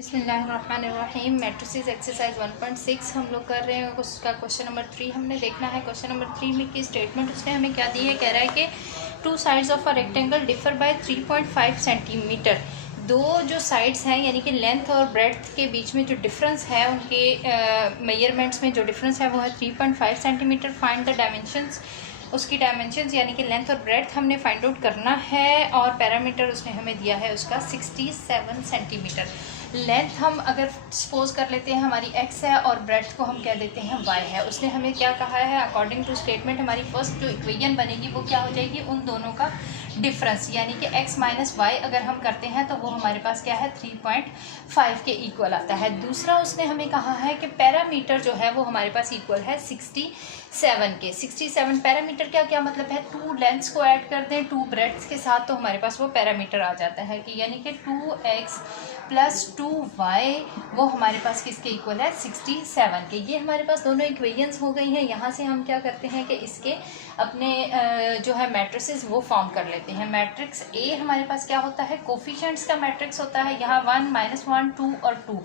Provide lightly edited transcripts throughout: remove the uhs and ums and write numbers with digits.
बिस्मिल्लाहिर्रहमानिर्रहीम। Matrices exercise 1.6 हम लोग कर रहे हैं। उसका क्वेश्चन नंबर 3 हमने देखना है। क्वेश्चन नंबर 3 में की स्टेटमेंट उसने हमें क्या दी है, कह रहा है कि two sides of a rectangle differ by 3.5 centimetre. दो जो साइड्स हैं यानी कि लेंथ और ब्रेड्थ के बीच में जो डिफरेंस है, उनके मेजरमेंट्स में जो डिफरेंस है वो है 3.5 सेंटीमीटर। फाइंड द डायमेंशंस, उसकी डायमेंशंस यानी कि लेंथ और ब्रेड्थ हमने फाइंड आउट करना है। और पैरामीटर उसने हमें दिया है उसका 67 सेंटीमीटर। लेंथ हम अगर सपोज कर लेते हैं हमारी x है और ब्रेड्थ को हम कह देते हैं y है। उसने हमें क्या कहा है, अकॉर्डिंग टू स्टेटमेंट हमारी फर्स्ट जो इक्वेशन बनेगी वो क्या हो जाएगी, उन दोनों का डिफरेंस यानी कि x माइनस वाई अगर हम करते हैं तो वो हमारे पास क्या है 3.5 के इक्वल आता है। दूसरा उसने हमें कहा है कि पैरामीटर जो है वो हमारे पास इक्वल है 67 के। 67 पैरामीटर क्या क्या मतलब है, टू लेंथ्स को ऐड कर दें टू ब्रेड्थ्स के साथ तो हमारे पास वो पैरामीटर आ जाता है कि यानी कि 2x प्लस 2y वो हमारे पास किसके इक्वल है 67 के। ये हमारे पास दोनों इक्वेशंस हो गई हैं। यहाँ से हम क्या करते हैं कि इसके अपने जो है मैट्रिसेस वो फॉर्म कर लेते हैं। मैट्रिक्स ए हमारे पास क्या होता है, कोफिशिएंट्स का मैट्रिक्स होता है। यहाँ 1 -1 2 और 2,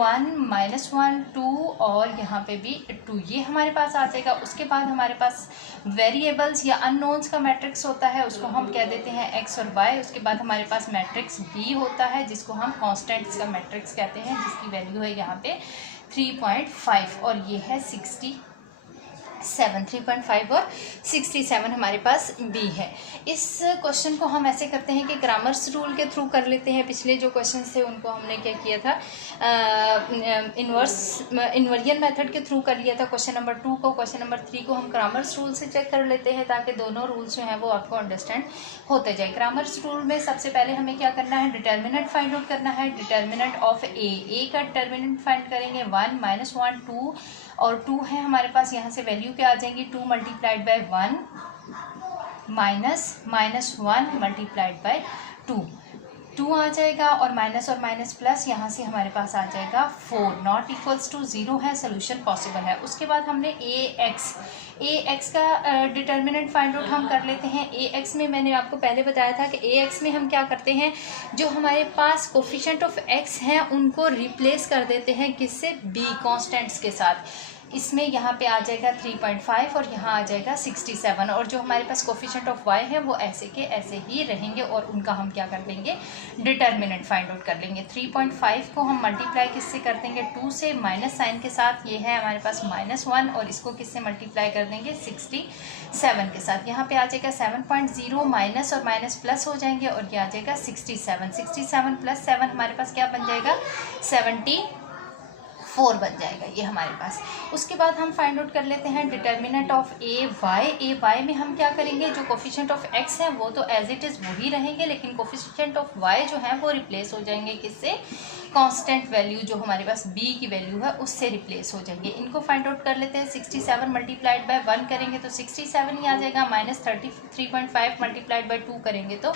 1 -1 2 और यहाँ पे भी 2, ये हमारे पास आ जाएगा। उसके बाद हमारे पास वेरिएबल्स या अननोन्स का मैट्रिक्स होता है, उसको हम कह देते हैं एक्स और वाई। उसके बाद हमारे पास मैट्रिक्स बी होता है जिसको हम कॉन्स्टेंट्स का मैट्रिक्स कहते हैं, जिसकी वैल्यू है यहाँ पे 3.5 और ये है 67। 3.5 और 67 हमारे पास बी है। इस क्वेश्चन को हम ऐसे करते हैं कि ग्रामर्स रूल के थ्रू कर लेते हैं। पिछले जो क्वेश्चन थे उनको हमने क्या किया था, इन्वर्जन मेथड के थ्रू कर लिया था। क्वेश्चन नंबर 2 को, क्वेश्चन नंबर 3 को हम ग्रामर्स रूल से चेक कर लेते हैं ताकि दोनों रूल्स जो हैं वो आपको अंडरस्टैंड होते जाए। ग्रामर्स रूल में सबसे पहले हमें क्या करना है, डिटर्मिनेंट फाइंड आउट करना है। डिटर्मिनेंट ऑफ ए का डिटर्मिनेंट फाइंड करेंगे 1 -1 2 और 2 है हमारे पास। यहाँ से वैल्यू क्या आ जाएंगी, 2 multiplied by 1 minus 1 multiplied by 2 आ जाएगा और माइनस प्लस यहाँ से हमारे पास आ जाएगा 4। नॉट इक्वल्स टू 0 है, सोल्यूशन पॉसिबल है। उसके बाद हमने ए एक्स का डिटर्मिनेंट फाइंड आउट हम कर लेते हैं। ए एक्स में मैंने आपको पहले बताया था कि ए एक्स में हम क्या करते हैं, जो हमारे पास कोफिशिएंट ऑफ एक्स हैं उनको रिप्लेस कर देते हैं किससे, बी कॉन्स्टेंट्स के साथ। इसमें यहाँ पे आ जाएगा 3.5 और यहाँ आ जाएगा 67 और जो हमारे पास कोफिशिएंट ऑफ y है वो ऐसे के ऐसे ही रहेंगे और उनका हम क्या कर लेंगे, डिटर्मिनेंट फाइंड आउट कर लेंगे। 3.5 को हम मल्टीप्लाई किससे कर देंगे, 2 से माइनस साइन के साथ, ये है हमारे पास -1 और इसको किससे मल्टीप्लाई कर देंगे 67 के साथ। यहाँ पे आ जाएगा 7.0, माइनस और माइनस प्लस हो जाएंगे और ये आ जाएगा 67 प्लस 7 हमारे पास क्या बन जाएगा 74 बन जाएगा ये हमारे पास। उसके बाद हम फाइंड आउट कर लेते हैं डिटर्मिनेंट ऑफ ए वाई में हम क्या करेंगे, जो कोफिशिएंट ऑफ एक्स है वो तो एज इट इज़ वही रहेंगे, लेकिन कोफिशिएंट ऑफ वाई जो है वो रिप्लेस हो जाएंगे किससे, कांस्टेंट वैल्यू जो हमारे पास बी की वैल्यू है उससे रिप्लेस हो जाएंगे। इनको फाइंड आउट कर लेते हैं। 67 मल्टीप्लाइड बाय 1 करेंगे तो 67 ही आ जाएगा, माइनस 3.5 मल्टीप्लाइड बाय 2 करेंगे तो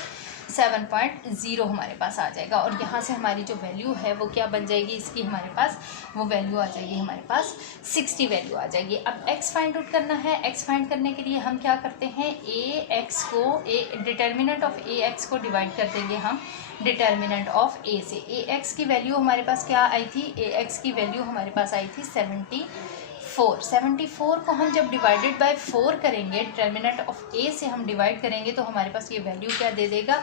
7.0 हमारे पास आ जाएगा और यहाँ से हमारी जो वैल्यू है वो क्या बन जाएगी, इसकी हमारे पास वो वैल्यू आ जाएगी हमारे पास 60 वैल्यू आ जाएगी। अब x फाइंड आउट करना है। x फाइंड करने के लिए हम क्या करते हैं, डिटर्मिनेंट ऑफ ए एक्स को डिवाइड कर देंगे हम डिटर्मिनेंट ऑफ ए से। ए एक्स की वैल्यू हमारे पास क्या आई थी, ए एक्स की वैल्यू हमारे पास आई थी 74 को हम जब डिवाइडेड बाय 4 करेंगे, डिटर्मिनेंट ऑफ ए से हम डिवाइड करेंगे तो हमारे पास ये वैल्यू क्या दे देगा,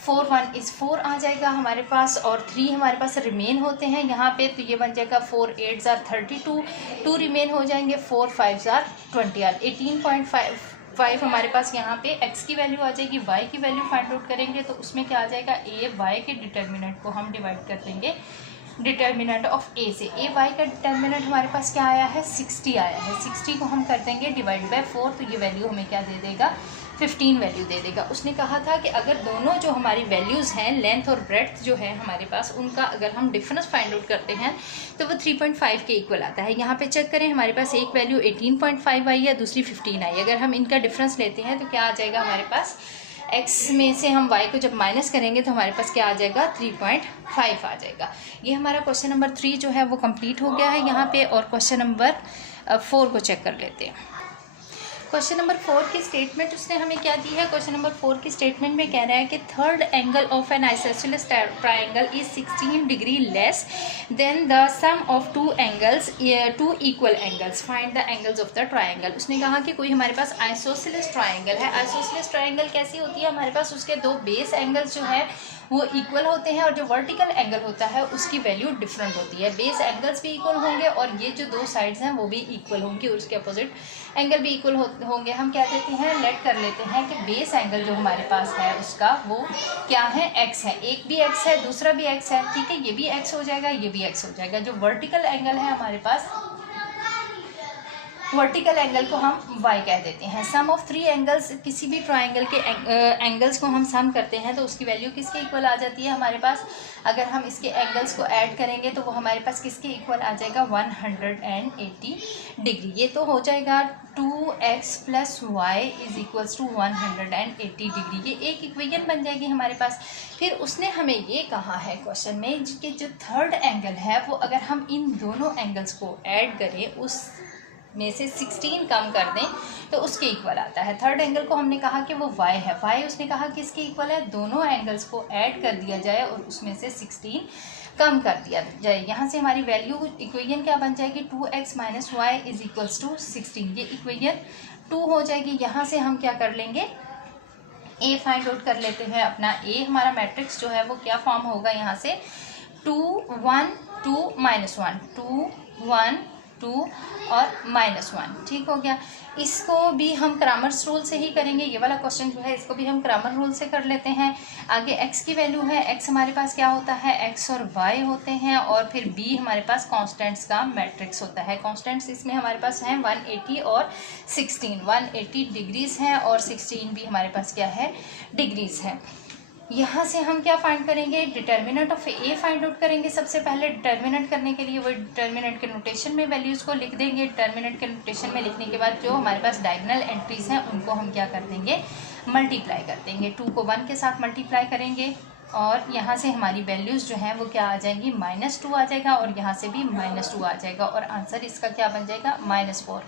4 1 इस 4 आ जाएगा हमारे पास और 3 हमारे पास रिमेन होते हैं यहाँ पे, तो ये बन जाएगा 4 8 32, 2 रिमेन हो जाएंगे, 4 5 20, 18.5 हमारे पास यहाँ पे x की वैल्यू आ जाएगी। y की वैल्यू फाइंड आउट करेंगे तो उसमें क्या आ जाएगा, a y के डिटर्मिनेंट को हम डिवाइड कर देंगे डिटर्मिनेंट ऑफ a से। a y का डिटर्मिनेंट हमारे पास क्या आया है, 60 आया है। 60 को हम कर देंगे डिवाइड बाय 4 तो ये वैल्यू हमें क्या दे देगा, 15 वैल्यू दे देगा। उसने कहा था कि अगर दोनों जो हमारी वैल्यूज़ हैं, लेंथ और ब्रेड्थ जो है हमारे पास, उनका अगर हम डिफरेंस फाइंड आउट करते हैं तो वो 3.5 के इक्वल आता है। यहाँ पे चेक करें, हमारे पास एक वैल्यू 18.5 आई है, दूसरी 15 आई। अगर हम इनका डिफरेंस लेते हैं तो क्या आ जाएगा हमारे पास, x में से हम y को जब माइनस करेंगे तो हमारे पास क्या आ जाएगा 3.5 आ जाएगा। ये हमारा क्वेश्चन नंबर 3 जो है वो कंप्लीट हो गया है यहाँ पे। और क्वेश्चन नंबर 4 को चेक कर लेते हैं। क्वेश्चन नंबर 4 की स्टेटमेंट उसने हमें क्या दी है। क्वेश्चन नंबर 4 की स्टेटमेंट में कह रहा है कि third angle of an isosceles triangle is 16 degree less than the sum of two equal angles, find the angles of the triangle. उसने कहा कि कोई हमारे पास आइसोसेलेस ट्राइंगल है। आइसोसेलेस ट्राइंगल कैसी होती है, हमारे पास उसके दो बेस एंगल्स जो है वो इक्वल होते हैं और जो वर्टिकल एंगल होता है उसकी वैल्यू डिफरेंट होती है। बेस एंगल्स भी इक्वल होंगे और ये जो दो साइड्स हैं वो भी इक्वल होंगी और उसके अपोजिट एंगल भी इक्वल होंगे। हम क्या कहते हैं, लेट कर लेते हैं कि बेस एंगल जो हमारे पास है उसका वो क्या है, एक्स है। एक भी एक्स है, दूसरा भी एक्स है, ठीक है, ये भी एक्स हो जाएगा, ये भी एक्स हो जाएगा। जो वर्टिकल एंगल है हमारे पास, वर्टिकल एंगल को हम y कह देते हैं। सम ऑफ थ्री एंगल्स, किसी भी ट्राइंगल के एंगल्स को हम सम करते हैं तो उसकी वैल्यू किसके इक्वल आ जाती है हमारे पास। अगर हम इसके एंगल्स को ऐड करेंगे तो वो हमारे पास किसके इक्वल आ जाएगा, 180 डिग्री। ये तो हो जाएगा 2x + y = 180 डिग्री। ये एक इक्वेशन बन जाएगी हमारे पास। फिर उसने हमें ये कहा है क्वेश्चन में कि जो थर्ड एंगल है वो अगर हम इन दोनों एंगल्स को ऐड करें, उस में से 16 कम कर दें तो उसके इक्वल आता है। थर्ड एंगल को हमने कहा कि वो y है। y उसने कहा कि इसके इक्वल है, दोनों एंगल्स को ऐड कर दिया जाए और उसमें से 16 कम कर दिया जाए। यहाँ से हमारी वैल्यू इक्वेशन क्या बन जाएगी, 2x - y = 16। ये इक्वेशन 2 हो जाएगी। यहाँ से हम क्या कर लेंगे, a फाइंड आउट कर लेते हैं। अपना a हमारा मैट्रिक्स जो है वो क्या फॉर्म होगा, यहाँ से 2 1 2 -1 2 1 2 और -1, ठीक हो गया। इसको भी हम क्रैमर्स रूल से ही करेंगे। ये वाला क्वेश्चन जो है इसको भी हम क्रैमर रूल से कर लेते हैं। आगे x की वैल्यू है, x हमारे पास क्या होता है, x और y होते हैं और फिर b हमारे पास कांस्टेंट्स का मैट्रिक्स होता है। कांस्टेंट्स इसमें हमारे पास हैं 180 और 16। 180 डिग्रीज हैं और 16 भी हमारे पास क्या है, डिग्रीज है। यहाँ से हम क्या फाइंड करेंगे, determinant of A find out करेंगे। सबसे पहले डिटर्मिनेंट करने के लिए वो डिटर्मिनेंट के नोटेशन में वैल्यूज़ को लिख देंगे। डिटर्मिनेंट के नोटेशन में लिखने के बाद जो हमारे पास डायगोनल एंट्रीज हैं उनको हम क्या कर देंगे, मल्टीप्लाई कर देंगे। 2 को 1 के साथ मल्टीप्लाई करेंगे और यहाँ से हमारी वैल्यूज़ जो हैं वो क्या आ जाएंगी, -2 आ जाएगा और यहाँ से भी -2 आ जाएगा और आंसर इसका क्या बन जाएगा, -4,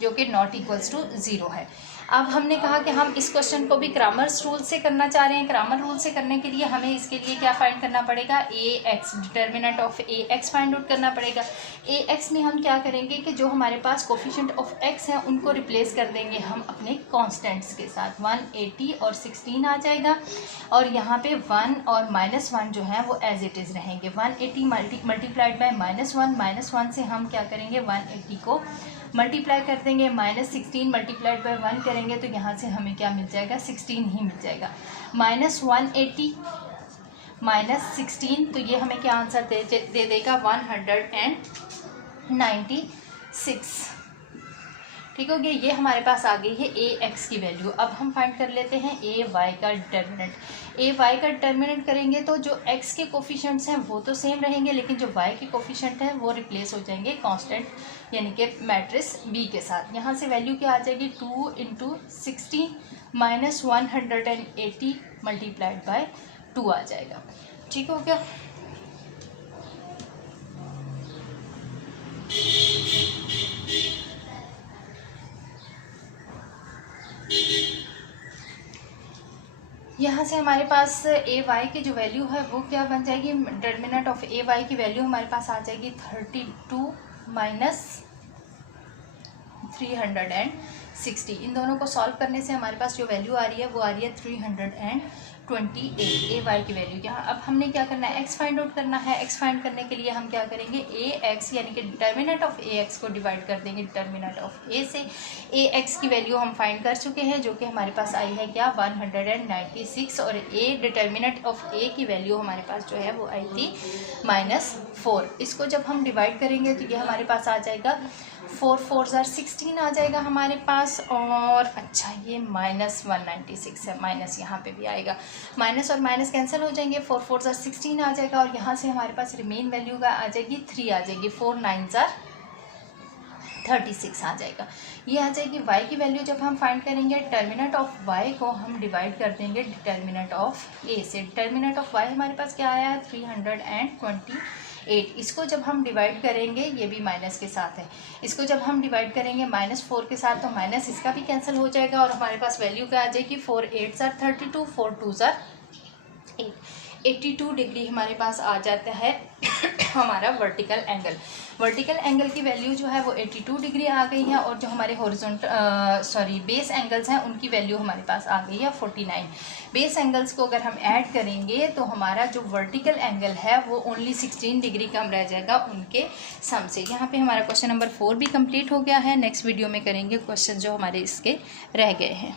जो कि नॉट इक्वल्स टू 0 है। अब हमने कहा कि हम इस क्वेश्चन को भी क्रैमर्स रूल से करना चाह रहे हैं। क्रैमर रूल से करने के लिए हमें इसके लिए क्या फाइंड करना पड़ेगा, ax, determinant of ax find out करना पड़ेगा। ax में हम क्या करेंगे कि जो हमारे पास कोफिशिएंट ऑफ x हैं उनको रिप्लेस कर देंगे हम अपने कांस्टेंट्स के साथ। 180 और 16 आ जाएगा और यहाँ पे 1 और -1 जो है वो एज इट इज़ रहेंगे। 180 मल्टीप्लाइड बाय -1 से हम क्या करेंगे, 180 को मल्टीप्लाई कर देंगे। -16 मल्टीप्लाइड बाय 1 करेंगे तो यहाँ से हमें क्या मिल जाएगा, 16 ही मिल जाएगा। -180 -16 तो ये हमें क्या आंसर दे देगा, 196, ठीक हो गया। ये हमारे पास आ गई है ax की वैल्यू। अब हम फाइंड कर लेते हैं ay का डिटर्मिनेंट। ay का डिटर्मिनेंट करेंगे तो जो x के कोफिशिएंट्स हैं वो तो सेम रहेंगे, लेकिन जो y के कोफिशिएंट हैं वो रिप्लेस हो जाएंगे कांस्टेंट यानी कि मैट्रिक्स b के साथ। यहाँ से वैल्यू क्या आ जाएगी, 2 × 16 - 180 मल्टीप्लाइड बाय 2 आ जाएगा, ठीक हो गया। यहाँ से हमारे पास ए वाई की जो वैल्यू है वो क्या बन जाएगी, डिटर्मिनेंट ऑफ ए वाई की वैल्यू हमारे पास आ जाएगी 32 - 360। इन दोनों को सॉल्व करने से हमारे पास जो वैल्यू आ रही है वो आ रही है 328 ए वाई की वैल्यू। यहाँ अब हमने क्या करना है, एक्स फाइंड आउट करना है। एक्स फाइंड करने के लिए हम क्या करेंगे, ए एक्स यानी कि डिटर्मिनेंट ऑफ ए एक्स को डिवाइड कर देंगे डिटर्मिनेंट ऑफ ए से। ए एक्स की वैल्यू हम फाइंड कर चुके हैं जो कि हमारे पास आई है क्या, 196 और ए डिटर्मिनेंट ऑफ ए की वैल्यू हमारे पास जो है वो आई थी -4। इसको जब हम डिवाइड करेंगे तो ये हमारे पास आ जाएगा 4 4 16 आ जाएगा हमारे पास। और अच्छा ये -196 है, माइनस यहाँ पे भी आएगा, माइनस और माइनस कैंसिल हो जाएंगे, 4 4 16 आ जाएगा और यहाँ से हमारे पास रिमेन वैल्यू का आ जाएगी 3 आ जाएगी, 4 9 36 आ जाएगा। ये आ जाएगी y की वैल्यू। जब हम फाइंड करेंगे डिटर्मिनेंट ऑफ y को हम डिवाइड कर देंगे डिटर्मिनेंट ऑफ a से। डिटर्मिनेंट ऑफ y हमारे पास क्या आया है, 328 8। इसको जब हम डिवाइड करेंगे, ये भी माइनस के साथ है, इसको जब हम डिवाइड करेंगे -4 के साथ, तो माइनस इसका भी कैंसिल हो जाएगा और हमारे पास वैल्यू क्या आ जाएगी, 4 8 ज़ार 32, 4 2 ज़ार 8, 82 डिग्री हमारे पास आ जाता है हमारा वर्टिकल एंगल। वर्टिकल एंगल की वैल्यू जो है वो 82 डिग्री आ गई है और जो हमारे हॉरिजॉन्टल बेस एंगल्स हैं उनकी वैल्यू हमारे पास आ गई है 49। बेस एंगल्स को अगर हम ऐड करेंगे तो हमारा जो वर्टिकल एंगल है वो ओनली 16 डिग्री कम रह जाएगा उनके सम से। यहाँ पे हमारा क्वेश्चन नंबर 4 भी कंप्लीट हो गया है। नेक्स्ट वीडियो में करेंगे क्वेश्चन जो हमारे इसके रह गए हैं।